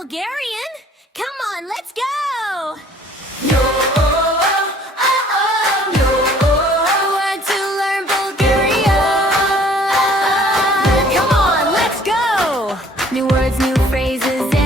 Bulgarian. Come on, let's go! Want to learn Bulgarian? Come on, let's go! New words, new phrases,